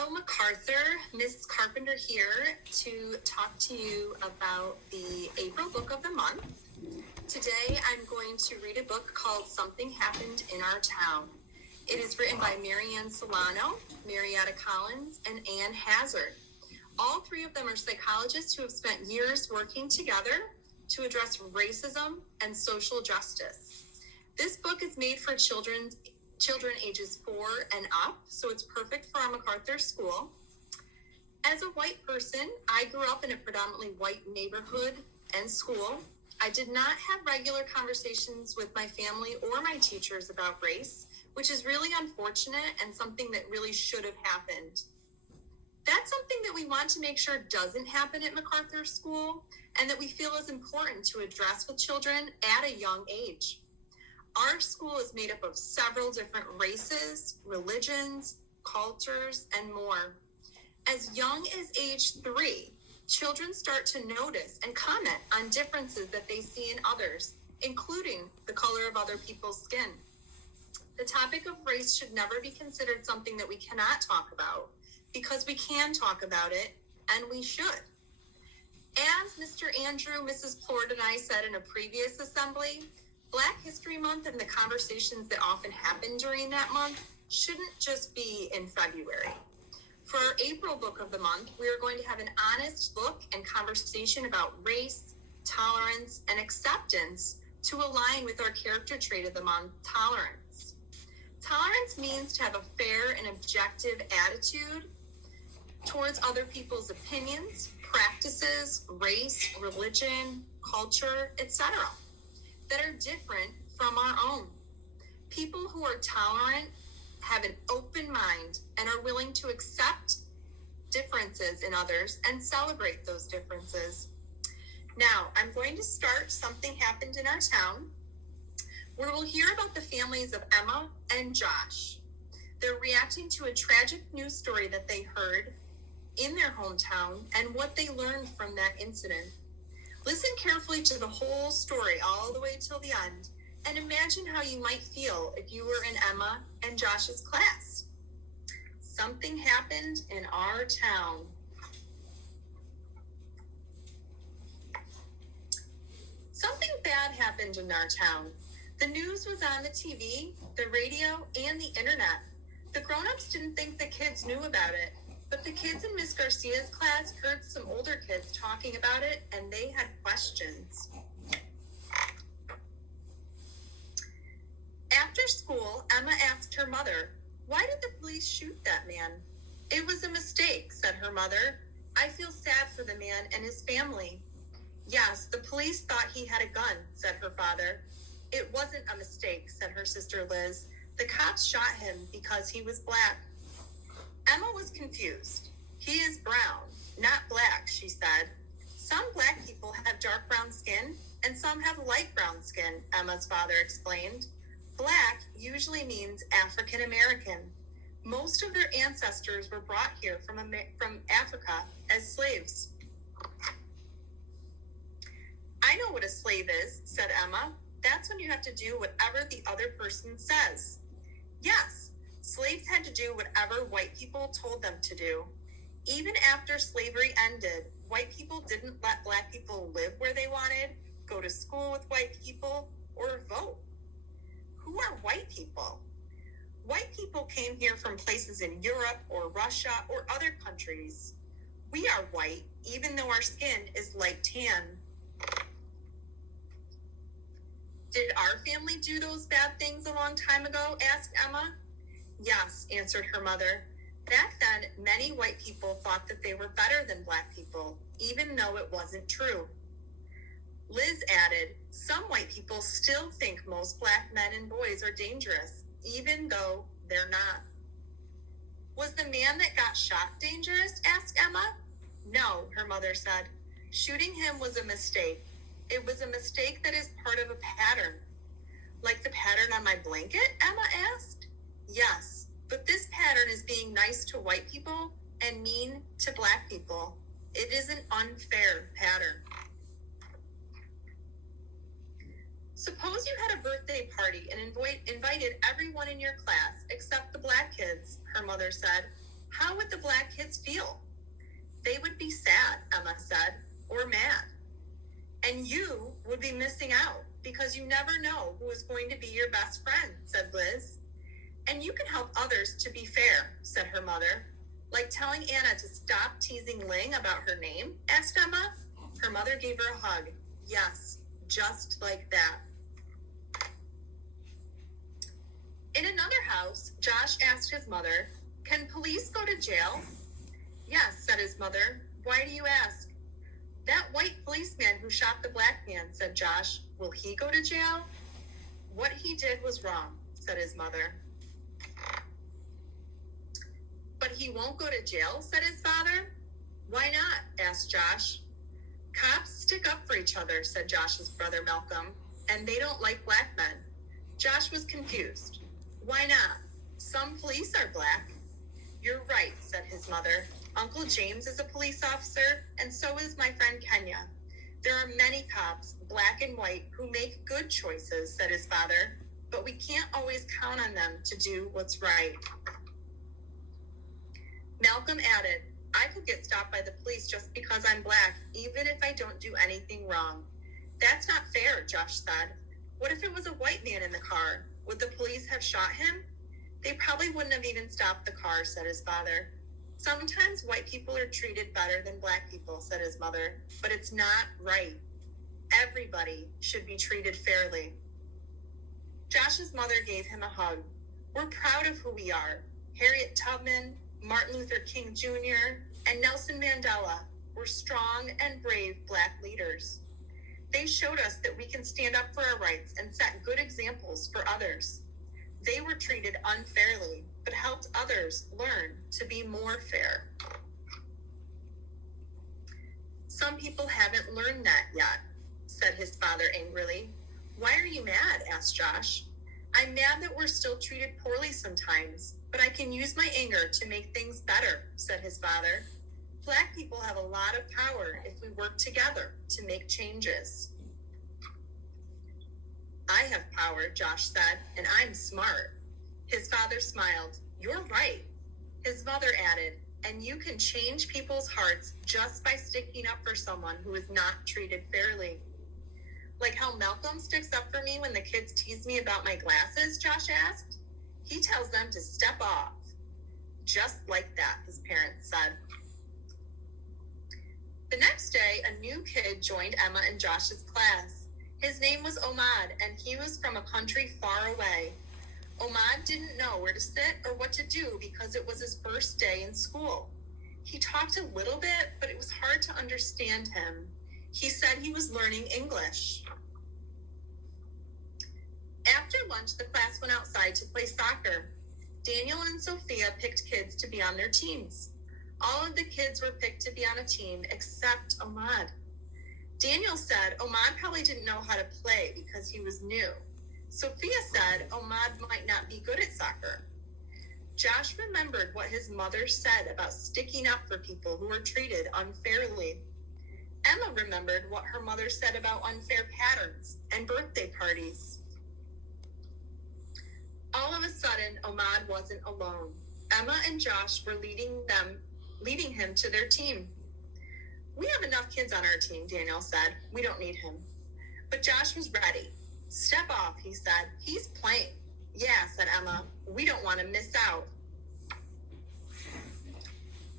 Hello, MacArthur. Ms. Carpenter here to talk to you about the April book of the month. Today, I'm going to read a book called Something Happened in Our Town. It is written by Marianne Solano, Marietta Collins, and Ann Hazard. All three of them are psychologists who have spent years working together to address racism and social justice. This book is made for children ages 4 and up, so it's perfect for our MacArthur school. As a white person, I grew up in a predominantly white neighborhood and school. I did not have regular conversations with my family or my teachers about race, which is really unfortunate and something that really should have happened. That's something that we want to make sure doesn't happen at MacArthur School and that we feel is important to address with children at a young age. Our school is made up of several different races, religions, cultures, and more. As young as age 3, children start to notice and comment on differences that they see in others, including the color of other people's skin. The topic of race should never be considered something that we cannot talk about, because we can talk about it, and we should. As Mr. Andrew, Mrs. Plord, and I said in a previous assembly, Black History Month and the conversations that often happen during that month shouldn't just be in February. For our April book of the month, we are going to have an honest look and conversation about race, tolerance, and acceptance to align with our character trait of the month, tolerance. Tolerance means to have a fair and objective attitude towards other people's opinions, practices, race, religion, culture, etc. that are different from our own. People who are tolerant have an open mind and are willing to accept differences in others and celebrate those differences. Now, I'm going to start Something Happened in Our Town, where we'll hear about the families of Emma and Josh. They're reacting to a tragic news story that they heard in their hometown and what they learned from that incident. Listen carefully to the whole story all the way till the end, and imagine how you might feel if you were in Emma and Josh's class. Something happened in our town. Something bad happened in our town. The news was on the TV, the radio, and the internet. The grown-ups didn't think the kids knew about it, but the kids in Miss Garcia's class heard some older kids talking about it, and they had questions. After school, Emma asked her mother, "Why did the police shoot that man?" "It was a mistake," said her mother. "I feel sad for the man and his family." "Yes, the police thought he had a gun," said her father. "It wasn't a mistake," said her sister Liz. "The cops shot him because he was black." Emma was confused. "He is brown, not black," she said. "Some black people have dark brown skin, and some have light brown skin," Emma's father explained. "Black usually means African American. Most of their ancestors were brought here from Africa as slaves." "I know what a slave is," said Emma. "That's when you have to do whatever the other person says." Yes. Slaves had to do whatever white people told them to do. Even after slavery ended, white people didn't let black people live where they wanted, go to school with white people, or vote. Who are white people? White people came here from places in Europe or Russia or other countries. We are white, even though our skin is light tan. "Did our family do those bad things a long time ago?" asked Emma. "Yes," answered her mother. "Back then, many white people thought that they were better than black people, even though it wasn't true." Liz added, "Some white people still think most black men and boys are dangerous, even though they're not." "Was the man that got shot dangerous?" asked Emma. "No," her mother said. "Shooting him was a mistake. It was a mistake that is part of a pattern." "Like the pattern on my blanket?" Emma asked. "Yes, but this pattern is being nice to white people and mean to black people. It is an unfair pattern." Suppose you had a birthday party and invited everyone in your class except the black kids, her mother said. How would the black kids feel? They would be sad, Emma said, or mad. And you would be missing out because you never know who is going to be your best friend, said Liz. And you can help others to be fair, said her mother. Like telling Anna to stop teasing Ling about her name, asked Emma. Her mother gave her a hug. Yes, just like that. In another house, Josh asked his mother, "Can police go to jail?" "Yes," said his mother. "Why do you ask?" "That white policeman who shot the black man," said Josh. "Will he go to jail?" "What he did was wrong," said his mother. "But he won't go to jail," said his father. "Why not?" asked Josh. "Cops stick up for each other," said Josh's brother Malcolm, "and they don't like black men." Josh was confused. "Why not? Some police are black." "You're right," said his mother. "Uncle James is a police officer, and so is my friend Kenya. There are many cops, black and white, who make good choices," said his father, "but we can't always count on them to do what's right." Malcolm added, "I could get stopped by the police just because I'm black, even if I don't do anything wrong." "That's not fair," Josh said. "What if it was a white man in the car? Would the police have shot him?" "They probably wouldn't have even stopped the car," said his father. "Sometimes white people are treated better than black people," said his mother, "but it's not right. Everybody should be treated fairly." Josh's mother gave him a hug. "We're proud of who we are. Harriet Tubman, Martin Luther King Jr., and Nelson Mandela were strong and brave black leaders. They showed us that we can stand up for our rights and set good examples for others. They were treated unfairly, but helped others learn to be more fair." "Some people haven't learned that yet," said his father angrily. "Why are you mad?" asked Josh. "I'm mad that we're still treated poorly sometimes, but I can use my anger to make things better," said his father. "Black people have a lot of power if we work together to make changes." "I have power," Josh said, "and I'm smart." His father smiled. "You're right." His mother added, "And you can change people's hearts just by sticking up for someone who is not treated fairly." "Like how Malcolm sticks up for me when the kids tease me about my glasses?" Josh asked. "He tells them to step off." "Just like that," his parents said. The next day, a new kid joined Emma and Josh's class. His name was Omad, and he was from a country far away. Omad didn't know where to sit or what to do because it was his first day in school. He talked a little bit, but it was hard to understand him. He said he was learning English. After lunch, the class went outside to play soccer. Daniel and Sophia picked kids to be on their teams. All of the kids were picked to be on a team except Omad. Daniel said Omad probably didn't know how to play because he was new. Sophia said Omad might not be good at soccer. Josh remembered what his mother said about sticking up for people who were treated unfairly. Emma remembered what her mother said about unfair patterns and birthday parties. All of a sudden, Omad wasn't alone. Emma and Josh were leading him to their team. "We have enough kids on our team," Daniel said. "We don't need him." But Josh was ready. "Step off," he said. "He's playing." "Yeah," said Emma. "We don't want to miss out."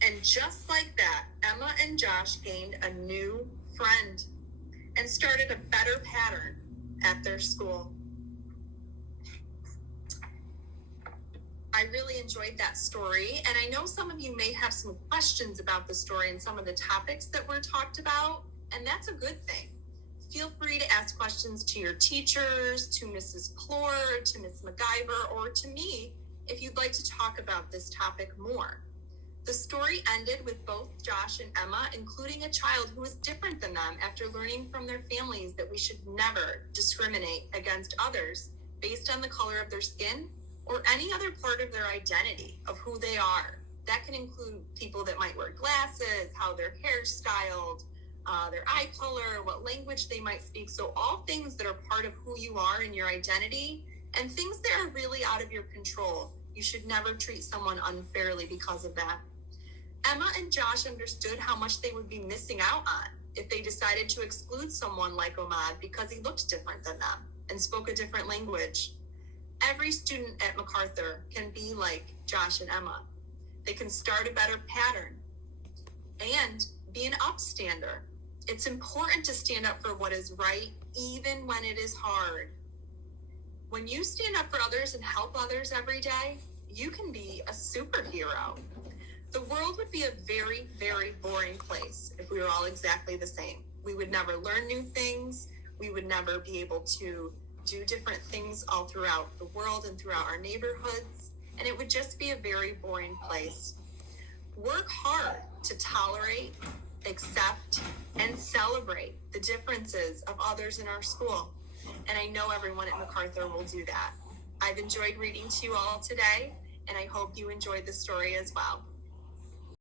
And just like that, Emma and Josh gained a new friend and started a better pattern at their school. I really enjoyed that story, and I know some of you may have some questions about the story and some of the topics that were talked about, and that's a good thing. Feel free to ask questions to your teachers, to Mrs. Clore, to Miss MacGyver, or to me if you'd like to talk about this topic more. The story ended with both Josh and Emma including a child who was different than them after learning from their families that we should never discriminate against others based on the color of their skin or any other part of their identity of who they are. That can include people that might wear glasses, how their hair's styled, their eye color, what language they might speak. So all things that are part of who you are and your identity, and things that are really out of your control. You should never treat someone unfairly because of that. Emma and Josh understood how much they would be missing out on if they decided to exclude someone like Ahmad because he looked different than them and spoke a different language. Every student at MacArthur can be like Josh and Emma. They can start a better pattern and be an upstander. It's important to stand up for what is right, even when it is hard. When you stand up for others and help others every day, you can be a superhero. The world would be a very, very boring place if we were all exactly the same. We would never learn new things. We would never be able to do different things all throughout the world and throughout our neighborhoods. And it would just be a very boring place. Work hard to tolerate, accept, and celebrate the differences of others in our school. And I know everyone at MacArthur will do that. I've enjoyed reading to you all today, and I hope you enjoyed the story as well.